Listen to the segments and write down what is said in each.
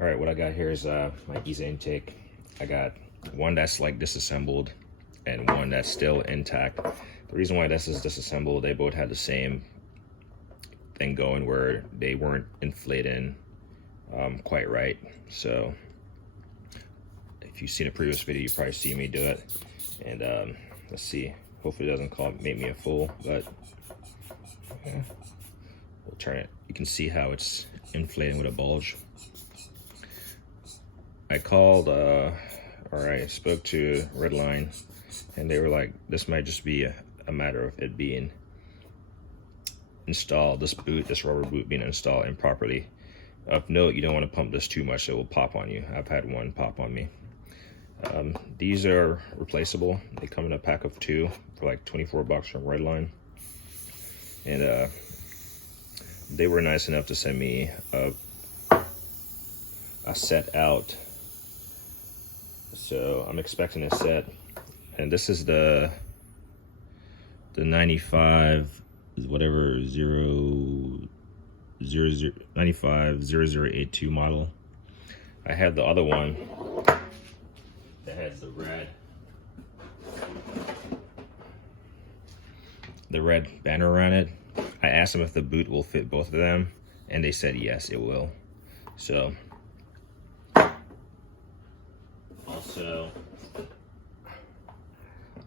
All right, what I got here is my easy intake. I got one that's like disassembled and one that's still intact. The reason why this is disassembled, they both had the same thing going where they weren't inflating quite right. So if you've seen a previous video, you probably see me do it. And let's see, hopefully it doesn't make me a fool, but yeah, we'll turn it. You can see how it's inflating with a bulge. I called, or I spoke to Redline, and they were like, this might just be a matter of it being installed, this rubber boot being installed improperly. Of note, you don't want to pump this too much, it will pop on you. I've had one pop on me. These are replaceable. They come in a pack of 2 for like 24 bucks from Redline. And they were nice enough to send me a set out. So I'm expecting a set, and this is the 95 whatever 95 0082 model. I have the other one that has the red banner around it. I asked them if the boot will fit both of them, and they said yes, it will. So also,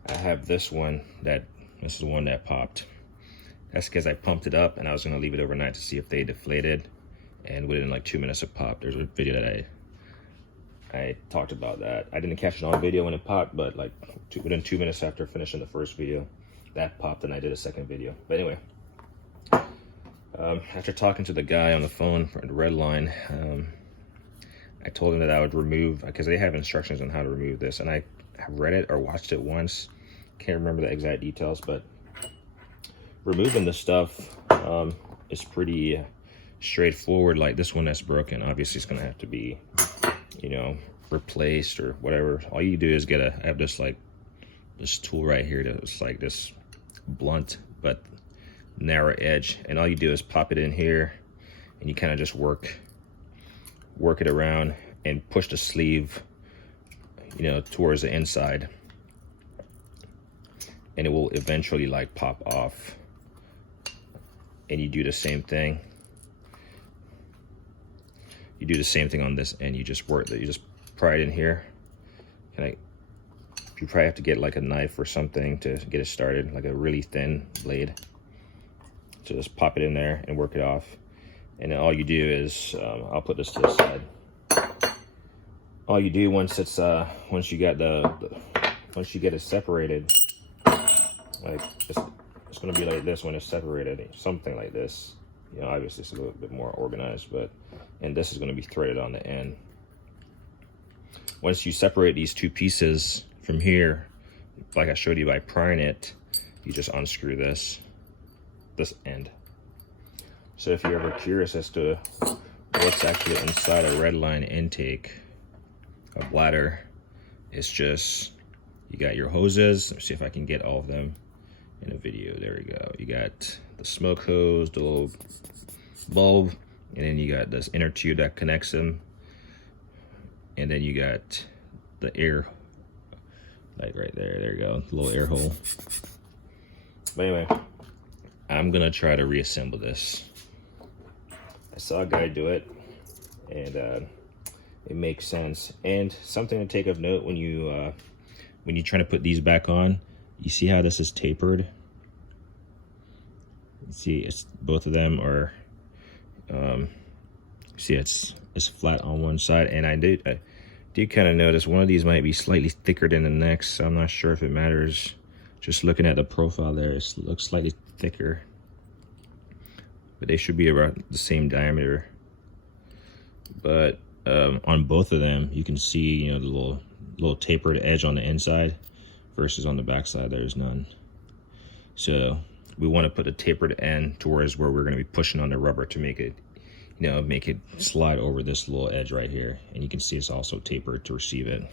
I have this one this is the one that popped. That's because I pumped it up and I was gonna leave it overnight to see if they deflated, and within like 2 minutes it popped. There's a video that I talked about that. I didn't catch it on video when it popped, but like within 2 minutes after finishing the first video, that popped and I did a second video. But anyway, after talking to the guy on the phone for the Redline, I told him that I would remove, because they have instructions on how to remove this, and I have read it or watched it once. Can't remember the exact details, but removing the stuff is pretty straightforward. Like this one that's broken, obviously it's gonna have to be, you know, replaced or whatever. All you do is I have this like this tool right here that's like this blunt but narrow edge, and all you do is pop it in here, and you kind of just work it around and push the sleeve, you know, towards the inside, and it will eventually like pop off. And you do the same thing. You do the same thing on this end. You just work it. You just pry it in here. You probably have to get like a knife or something to get it started, like a really thin blade. So just pop it in there and work it off. And then all you do is, I'll put this to the side. All you do once you get it separated, like it's gonna be like this when it's separated, something like this. You know, obviously it's a little bit more organized, and this is gonna be threaded on the end. Once you separate these two pieces from here, like I showed you by prying it, you just unscrew this end. So if you're ever curious as to what's actually inside a Redline intake, a bladder, it's just, you got your hoses. Let me see if I can get all of them in a video. There we go. You got the smoke hose, the little bulb, and then you got this inner tube that connects them, and then you got the air, like right there. There you go, the little air hole. But anyway, I'm gonna try to reassemble this. I saw a guy do it, and it makes sense. And something to take of note when you try to put these back on, you see how this is tapered? You see, it's both of them are. See, it's flat on one side, and I did kind of notice one of these might be slightly thicker than the next. So I'm not sure if it matters. Just looking at the profile there, it looks slightly thicker, but they should be around the same diameter. But on both of them, you can see, you know, the little tapered edge on the inside versus on the back side there's none. So we want to put a tapered end towards where we're going to be pushing on the rubber to make it, you know, make it slide over this little edge right here. And you can see it's also tapered to receive it.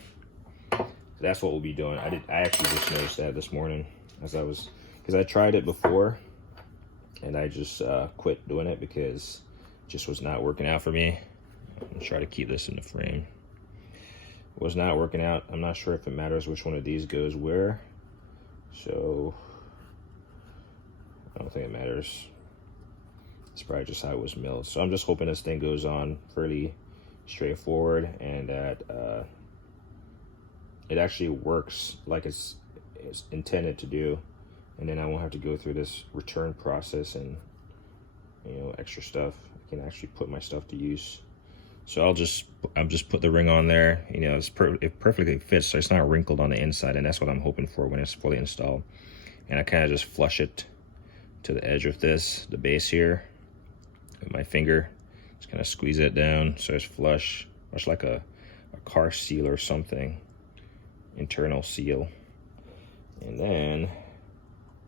So that's what we'll be doing. I actually just noticed that this morning because I tried it before and I just quit doing it because it just was not working out for me. I'm try to keep this in the frame. It was not working out. I'm not sure if it matters which one of these goes where. So I don't think it matters. It's probably just how it was milled. So I'm just hoping this thing goes on fairly straightforward and that it actually works like it's intended to do. And then I won't have to go through this return process and, you know, extra stuff. I can actually put my stuff to use. So I'll just put the ring on there. You know, it perfectly fits, so it's not wrinkled on the inside, and that's what I'm hoping for when it's fully installed. And I kind of just flush it to the edge of this, the base here, with my finger. Just kind of squeeze it down so it's flush, much like a car seal or something, internal seal. And then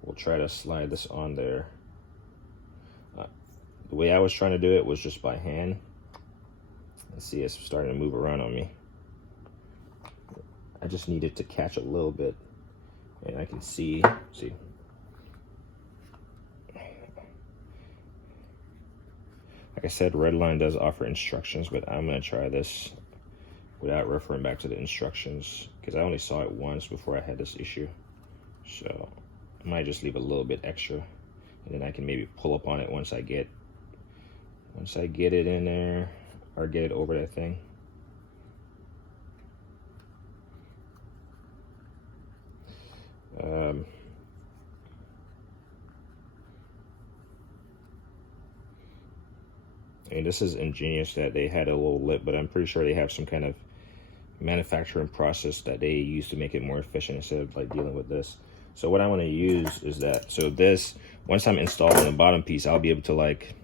we'll try to slide this on there. The way I was trying to do it was just by hand. Let's see, it's starting to move around on me. I just need it to catch a little bit, and I can see. Like I said, Redline does offer instructions, but I'm gonna try this without referring back to the instructions because I only saw it once before I had this issue. So I might just leave a little bit extra, and then I can maybe pull up on it once I get it in there or get it over that thing. I mean, this is ingenious that they had a little lip, but I'm pretty sure they have some kind of manufacturing process that they use to make it more efficient instead of like dealing with this. So what I want to use is that, so this, once I'm installing the bottom piece, I'll be able to like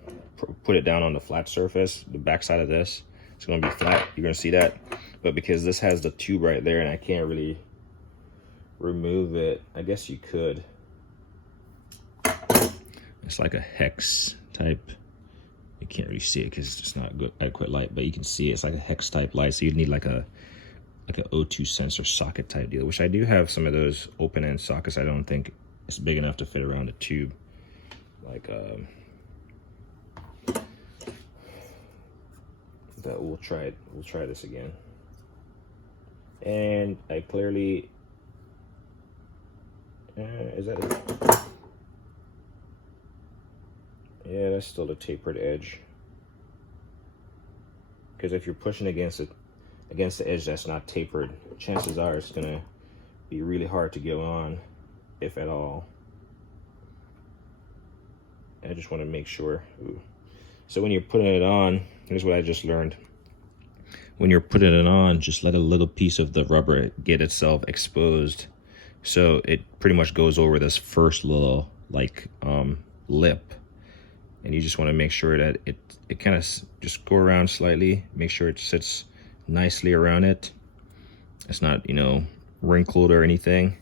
put it down on the flat surface, the back side of this. It's going to be flat, you're going to see that. But because this has the tube right there and I can't really remove it, I guess you could. It's like a hex type. You can't really see it because it's not good adequate light, but you can see it's like a hex type light. So you'd need like an O2 sensor socket type deal, which I do have some of those open end sockets. I don't think it's big enough to fit around the tube. Like that we'll try this again. And I clearly is that it? Yeah, that's still the tapered edge. Because if you're pushing against the edge that's not tapered, chances are it's gonna be really hard to go on, if at all. I just want to make sure. Ooh. So when you're putting it on, here's what I just learned. When you're putting it on, just let a little piece of the rubber get itself exposed. So it pretty much goes over this first little like lip. And you just want to make sure that it kind of just go around slightly, make sure it sits nicely around it. It's not, you know, wrinkled or anything.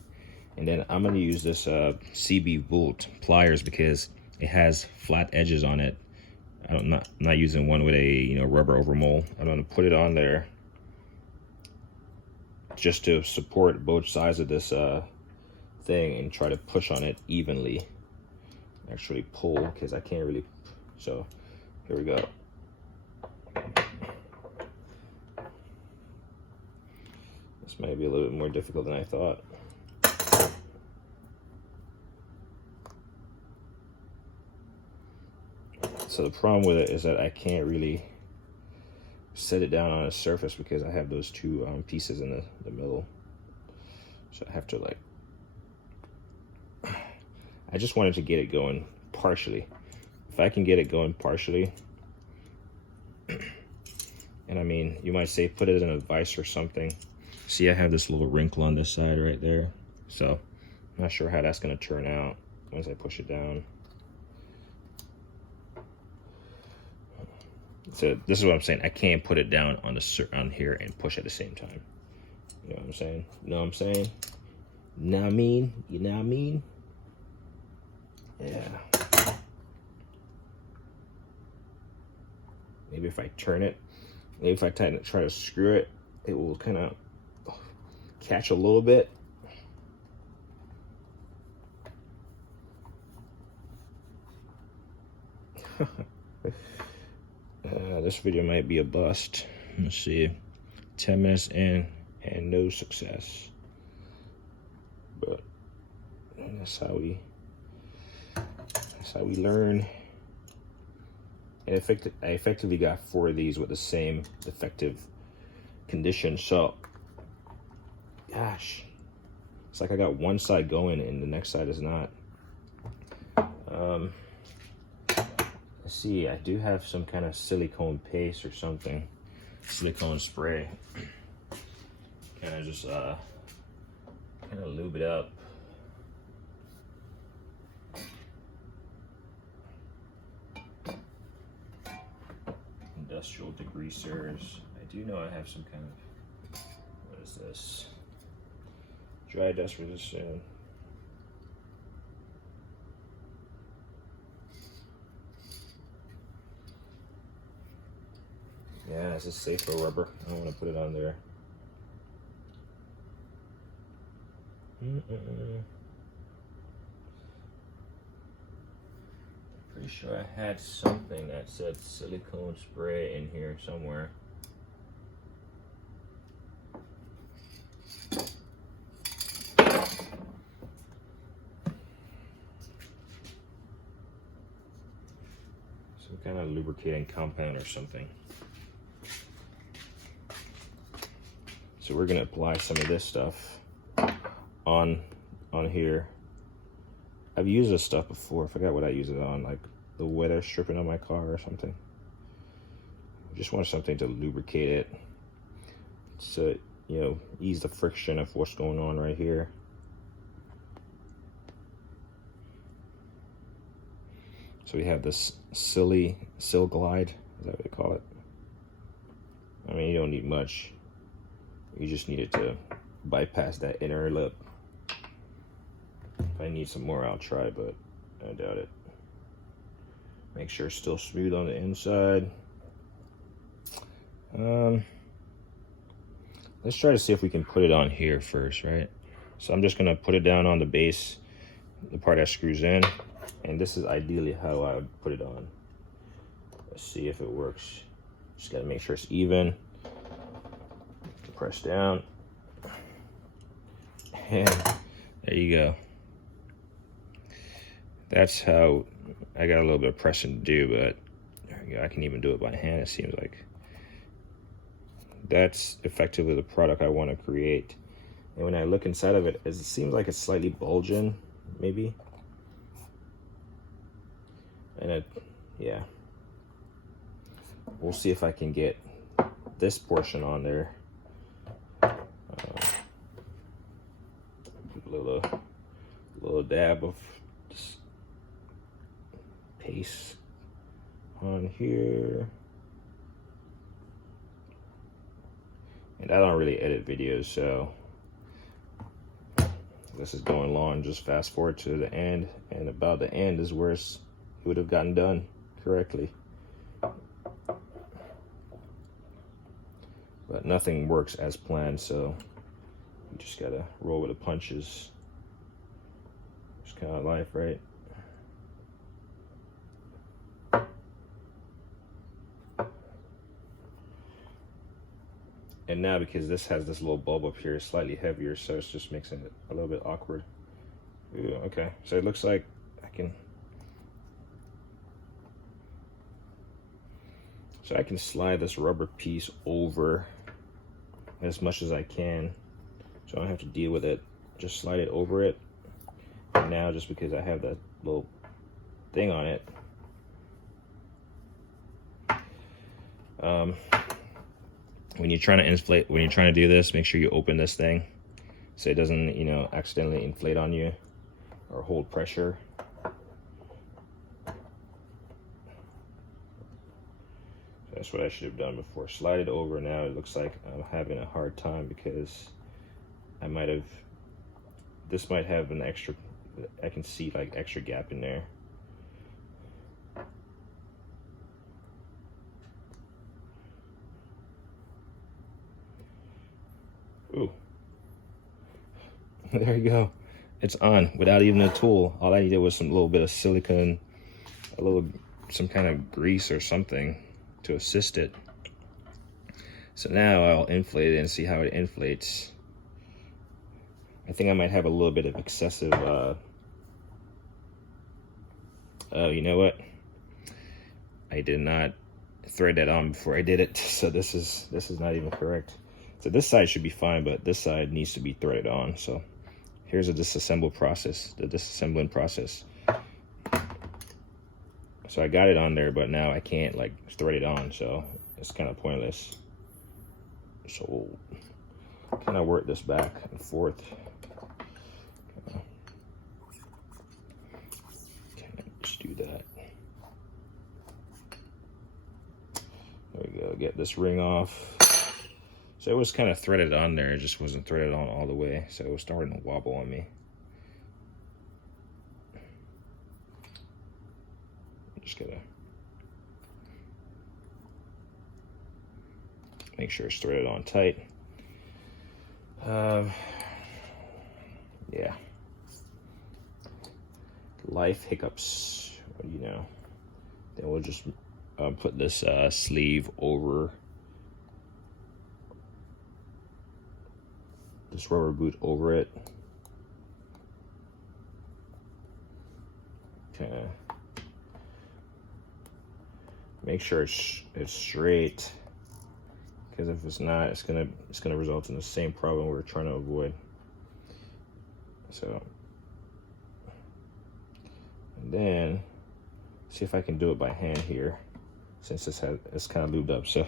And then I'm going to use this CB Volt pliers because it has flat edges on it. I'm not using one with a, you know, rubber overmold. I'm going to put it on there just to support both sides of this thing and try to push on it evenly. Actually pull because I can't really. So here we go. This might be a little bit more difficult than I thought. So the problem with it is that I can't really set it down on a surface because I have those two pieces in the middle. So I have to like, I just wanted to get it going partially. If I can get it going partially, and I mean, you might say put it in a vise or something. See, I have this little wrinkle on this side right there. So I'm not sure how that's gonna turn out once I push it down. So this is what I'm saying. I can't put it down on here and push at the same time. You know what I'm saying? You know what I'm saying? You know what I mean? You know what I mean? Yeah. Maybe if I turn it, maybe if I try to screw it, it will kind of catch a little bit. This video might be a bust. Let's see, 10 minutes in and no success. But that's how we learn. And I effectively got 4 of these with the same defective condition. So, gosh, it's like I got one side going and the next side is not. Let's see, I do have some kind of silicone paste or something, silicone spray. Kind of just kind of lube it up. Industrial degreasers. I do know I have some kind of, what is this? Dry dust resistant. Yeah, this is safe for rubber. I don't want to put it on there. Pretty sure I had something that said silicone spray in here somewhere. Some kind of lubricating compound or something. So we're gonna apply some of this stuff on here. I've used this stuff before. I forgot what I use it on, like the weather stripping on my car or something. Just want something to lubricate it, so you know, ease the friction of what's going on right here. So we have this Sil Glide. Is that what they call it? I mean, you don't need much. You just need it to bypass that inner lip. If I need some more, I'll try, but I doubt it. Make sure it's still smooth on the inside. Let's try to see if we can put it on here first, right? So I'm just gonna put it down on the base, the part that screws in, and this is ideally how I would put it on. Let's see if it works. Just gotta make sure it's even. Press down, and there you go. That's how I got a little bit of pressing to do, but there you go. I can even do it by hand, it seems like. That's effectively the product I want to create. And when I look inside of it, it seems like it's slightly bulging, maybe. And yeah. We'll see if I can get this portion on there. A little dab of just paste on here. And I don't really edit videos, so this is going long. Just fast forward to the end, and about the end is where it would have gotten done correctly. But nothing works as planned, so you just gotta roll with the punches. It's kind of life, right? And now, because this has this little bulb up here, it's slightly heavier, so it's just makes it a little bit awkward. Ooh, okay, so it looks like I can slide this rubber piece over as much as I can, so I don't have to deal with it. Just slide it over it. And now, just because I have that little thing on it, when you're trying to inflate, when you're trying to do this, make sure you open this thing so it doesn't, you know, accidentally inflate on you or hold pressure. That's what I should have done before. Slide it over. Now it looks like I'm having a hard time because I might have, this might have an extra, I can see like extra gap in there. Ooh. There you go. It's on without even a tool. All I needed was some little bit of silicone, some kind of grease or something. to assist it. So now I'll inflate it and see how it inflates. I think I might have a little bit of excessive, you know what? I did not thread that on before I did it, so this is not even correct. So this side should be fine, but this side needs to be threaded on. So here's a disassembling process. So I got it on there, but now I can't like thread it on, so it's kind of pointless. So we'll kind of work this back and forth. Just do that. There we go. Get this ring off. So it was kind of threaded on there. It just wasn't threaded on all the way. So it was starting to wobble on me. Just gotta make sure it's threaded on tight. Yeah. Life hiccups, you know. Then we'll just put this sleeve over this rubber boot over it. Okay. Make sure it's straight, because if it's not, it's gonna result in the same problem we're trying to avoid. So, and then see if I can do it by hand here, since it's kind of lubed up. So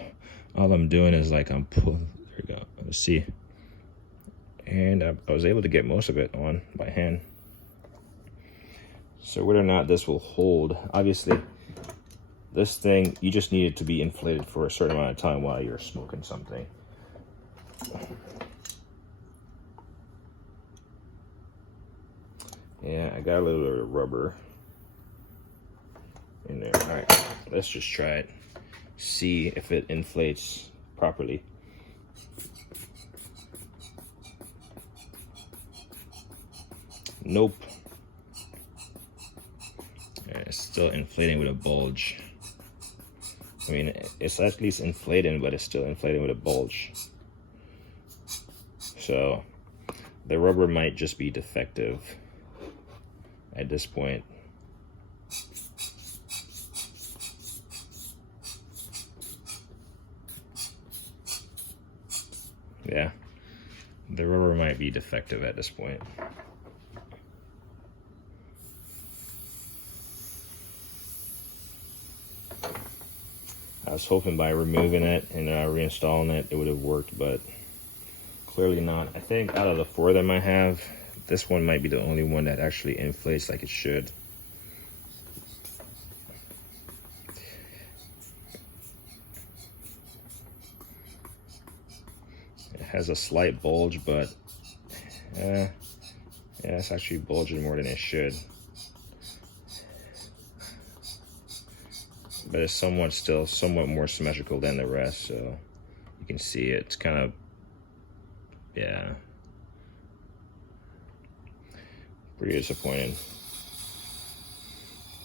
all I'm doing is like I'm pulling. There we go. Let's see. And I was able to get most of it on by hand. So whether or not this will hold, obviously this thing, you just need it to be inflated for a certain amount of time while you're smoking something. Yeah, I got a little bit of rubber in there. All right, let's just try it. See if it inflates properly. Nope. It's still inflating with a bulge. I mean, it's at least inflating, but it's still inflating with a bulge. So the rubber might just be defective at this point. Yeah, the rubber might be defective at this point. I was hoping by removing it and reinstalling it, it would have worked, but clearly not. I think out of the 4 of them I have, this one might be the only one that actually inflates like it should. It has a slight bulge, but yeah, it's actually bulging more than it should. But it's somewhat more symmetrical than the rest, so you can see it's kind of, yeah, pretty disappointing.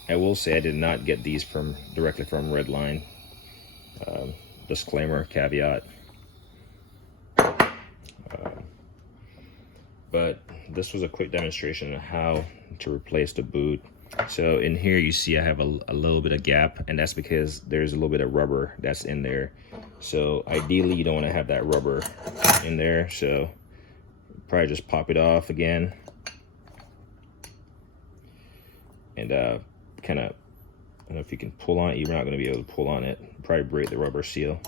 I will say I did not get these directly from Redline. Disclaimer, caveat. But this was a quick demonstration of how to replace the boot. So in here you see I have a little bit of gap, and that's because there's a little bit of rubber that's in there. So ideally you don't want to have that rubber in there, so probably just pop it off again and kind of, I don't know if you can pull on it. You're not going to be able to pull on it. Probably break the rubber seal.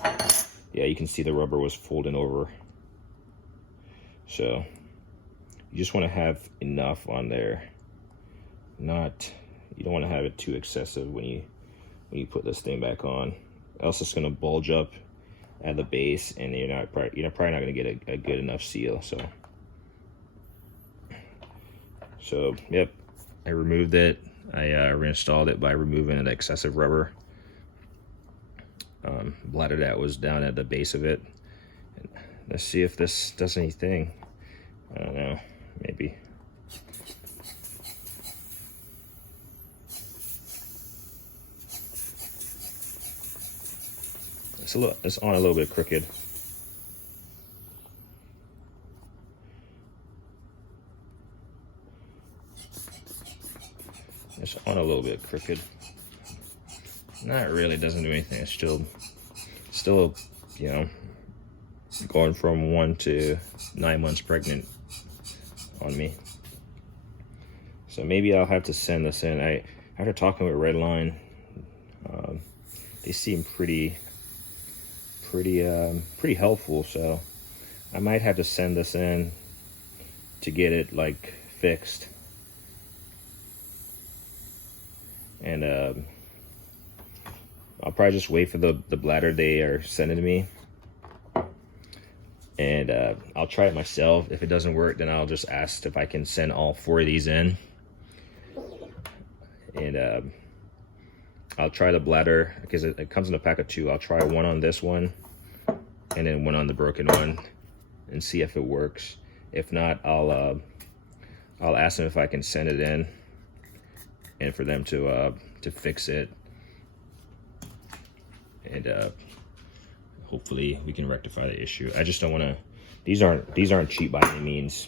Yeah, you can see the rubber was folding over. So you just want to have enough on there. You don't want to have it too excessive when you put this thing back on, else it's going to bulge up at the base, and you're probably not going to get a good enough seal. So yep, I removed it. I reinstalled it by removing the excessive rubber bladder that was down at the base of it. And let's see if this does anything. I don't know, maybe. it's on a little bit crooked. It's on a little bit crooked. Not really, doesn't do anything. It's still, you know, going from 1 to 9 months pregnant on me. So maybe I'll have to send this in. After talking with Redline, they seem pretty helpful. So I might have to send this in to get it like fixed. And I'll probably just wait for the bladder they are sending to me. And I'll try it myself. If it doesn't work, then I'll just ask if I can send all 4 of these in. And I'll try the bladder, because it comes in a pack of 2. I'll try one on this one, and then one on the broken one, and see if it works. If not, I'll ask them if I can send it in, and for them to fix it. And hopefully we can rectify the issue. I just don't want to. These aren't cheap by any means.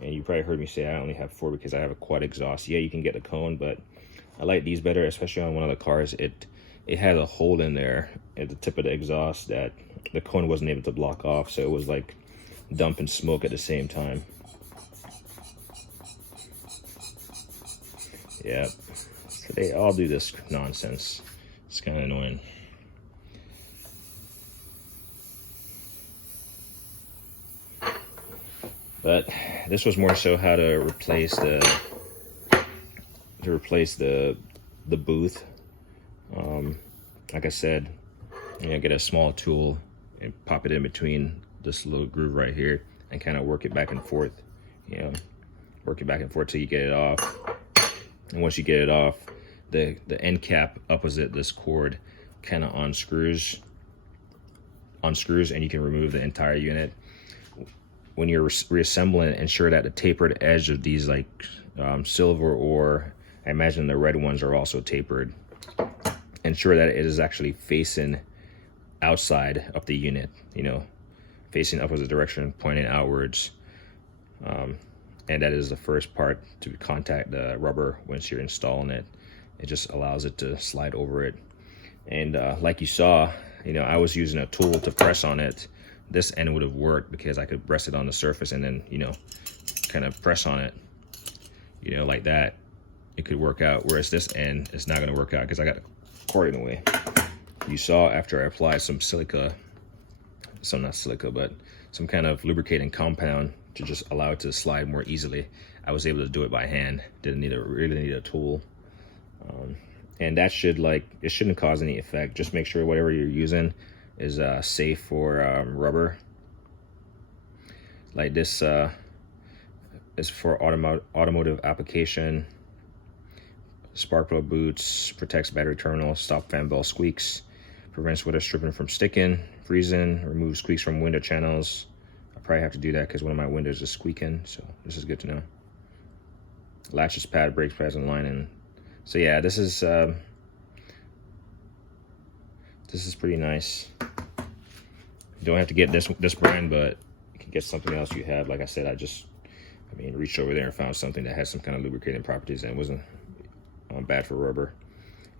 And you probably heard me say I only have 4 because I have a quad exhaust. Yeah, you can get the cone, but I like these better, especially on one of the cars. It had a hole in there at the tip of the exhaust that the cone wasn't able to block off, so it was like dumping smoke at the same time. Yeah, so they all do this nonsense. It's kind of annoying. But this was more so how to replace the booth. Like I said, get a small tool and pop it in between this little groove right here and kind of work it back and forth. Work it back and forth till you get it off. And once you get it off, the end cap opposite this cord kind of unscrews, and you can remove the entire unit. When you're reassembling, ensure that the tapered edge of these, like silver, or I imagine the red ones are also tapered, ensure that it is actually facing outside of the unit, facing opposite direction, pointing outwards. And that is the first part to contact the rubber once you're installing it. It just allows it to slide over it. And like you saw, I was using a tool to press on it. This end would have worked because I could rest it on the surface and then, kind of press on it, like that. It could work out, whereas this end is not going to work out because I got the cord in the way. You saw after I applied some not silica, but some kind of lubricating compound to just allow it to slide more easily, I was able to do it by hand. Didn't really need a tool. And that it shouldn't cause any effect. Just make sure whatever you're using is safe for rubber. Like this is for automotive application. Spark plug boots, protects battery terminals, stop fan bell squeaks, prevents window stripping from sticking, freezing, removes squeaks from window channels. I probably have to do that because one of my windows is squeaking, so this is good to know. Latches pad, brakes pads, and lining. So yeah, this is pretty nice. You don't have to get this brand, but you can get something else you have. Like I said, I reached over there and found something that has some kind of lubricating properties and wasn't bad for rubber.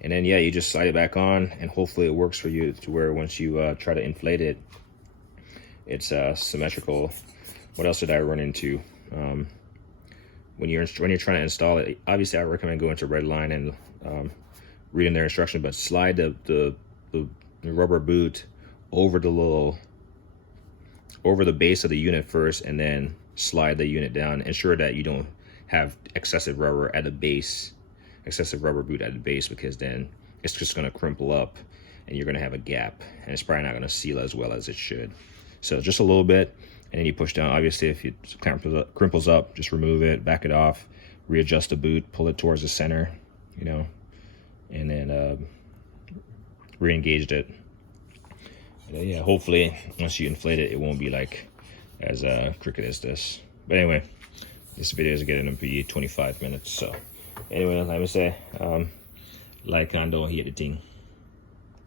And then yeah, you just slide it back on, and hopefully it works for you to where once you try to inflate it, it's symmetrical. What else did I run into? When you're trying to install it, obviously I recommend going to Redline and reading their instructions, but slide the rubber boot over the base of the unit first, and then slide the unit down. Ensure that you don't have excessive rubber boot at the base, because then it's just going to crimple up and you're going to have a gap, and it's probably not going to seal as well as it should. So just a little bit, and then you push down. Obviously if it crimples up, just remove it, back it off, readjust the boot, pull it towards the center, and then re-engaged it. And yeah, hopefully once you inflate it, it won't be like as crooked as this. But anyway, this video is getting to be 25 minutes. So anyway, let me say, like and don't hit the thing.